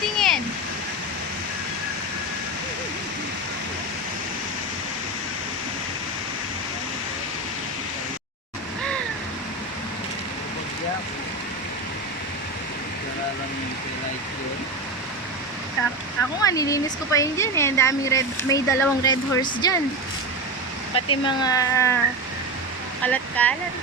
tingin. Ako nga, nilinis ko pa yun dyan eh. Ang daming red, may dalawang red horse dyan. Pati mga kalat-kalat.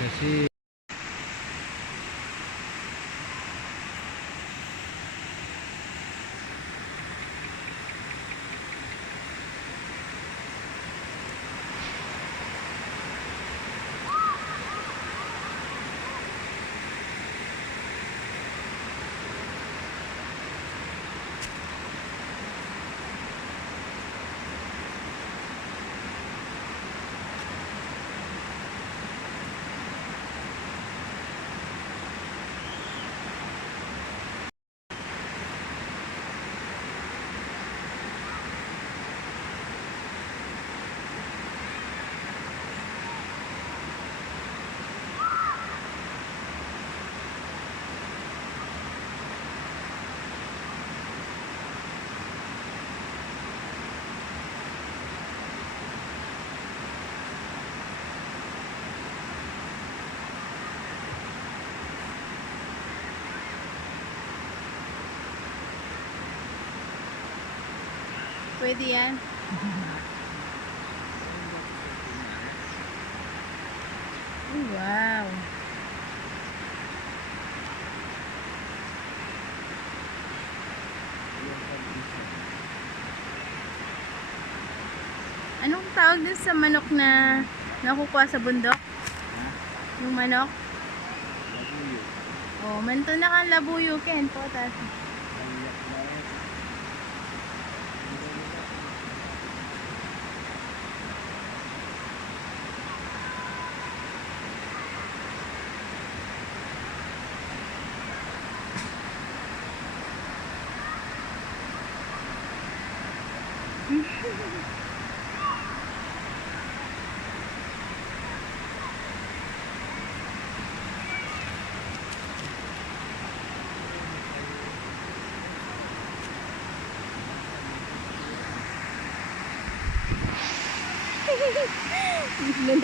Kasi Pwede yan. Oh, wow. Anong tawag din sa manok na nakukuha sa bundok? Yung manok? Labuyo. Oh, manto na kang labuyo, Ken. Potas.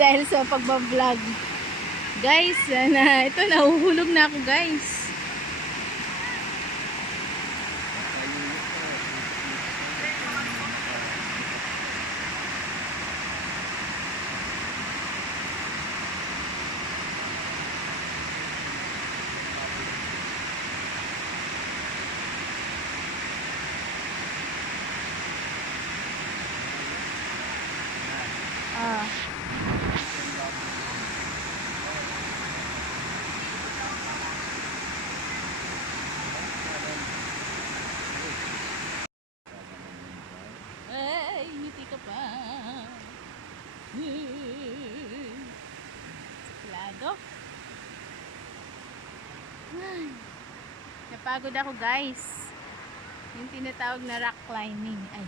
Dahil sa pagbablog, guys, ito nahuhulog na ako, guys. Ay, ngiti ka pa. Suplado. Napagod ako, guys. Yung tinatawag na rock climbing. Ay,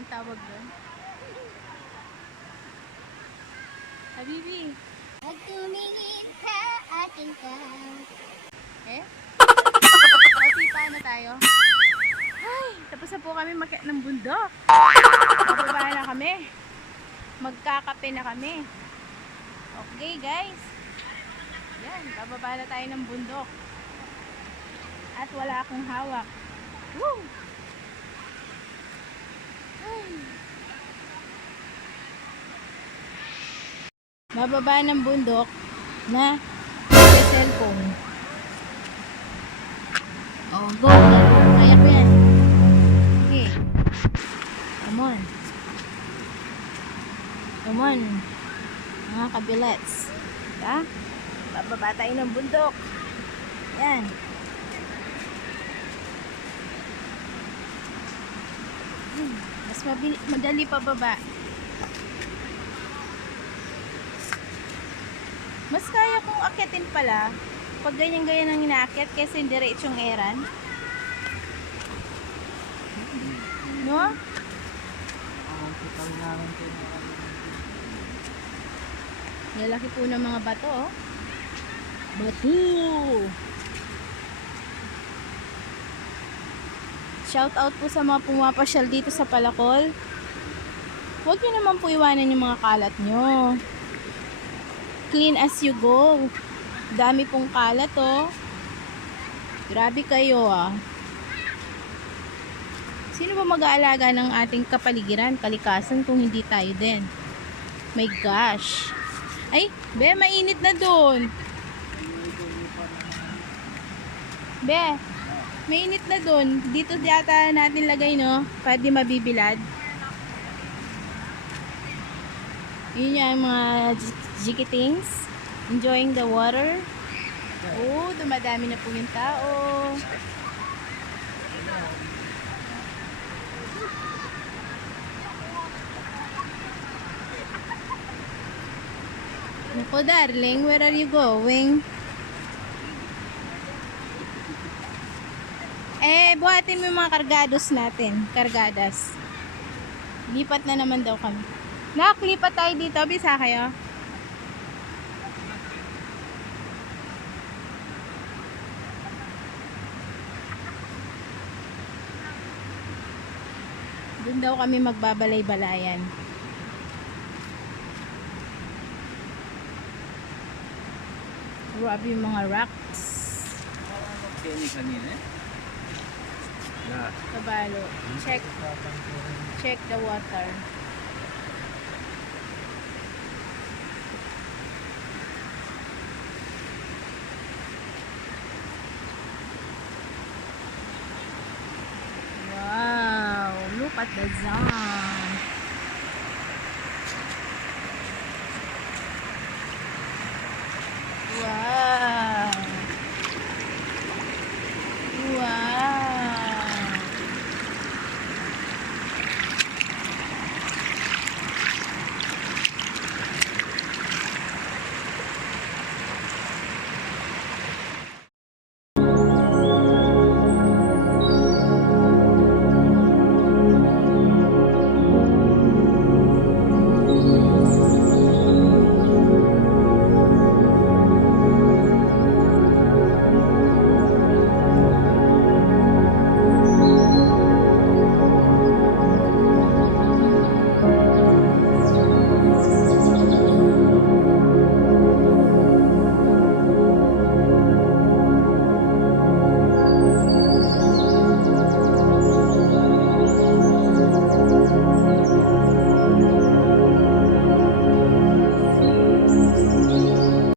ang tawag doon? Habibi. Pagtumingin ka aking ka. Eh? Matipa na tayo. Ay, tapos na po kami makiat ng bundok. Bababa na kami. Magkakape na kami. Okay, guys. Yan, bababa na tayo ng bundok. At wala akong hawak. Woo! Ay. Bababa ng bundok na may cellphone. Oh, go! Kaya ko yan. Okay. Come on. Come on. Mga kabilets. Diba? Bababa tayo ng bundok. Yan. Mas madali pa baba. Mas kaya kong akyatin pala pag ganyan-ganyan ang inaakyat kaysa yung diretsong eran. No? total namin kayo na Lalaki po ng mga bato, oh. Bato! Shout out po sa mga pumapasyal dito sa Palakol. Huwag nyo naman po iwanan yung mga kalat nyo. Clean as you go. Dami pong kalat, oh. Grabe kayo, ah. Sino ba mag-aalaga ng ating kapaligiran, kalikasan kung hindi tayo din? My gosh. Ay, be, mainit na dun. Be, mainit na dun. Dito yata natin lagay, no? Para di mabibilad. Yun yung mga jikitings. Enjoying the water. Oh, dumadami na po yung tao. Naku, darling, where are you going? Buhatin mo yung mga kargados natin. Kargadas. Lipat na naman daw kami. Nak, lipat tayo dito. Bisa kayo? Doon daw kami magbabalay-balayan. Grabe yung mga rocks. kaya ni kanina eh. Yeah. Kabalo. Check. Check the water. Wow! Look at the sun.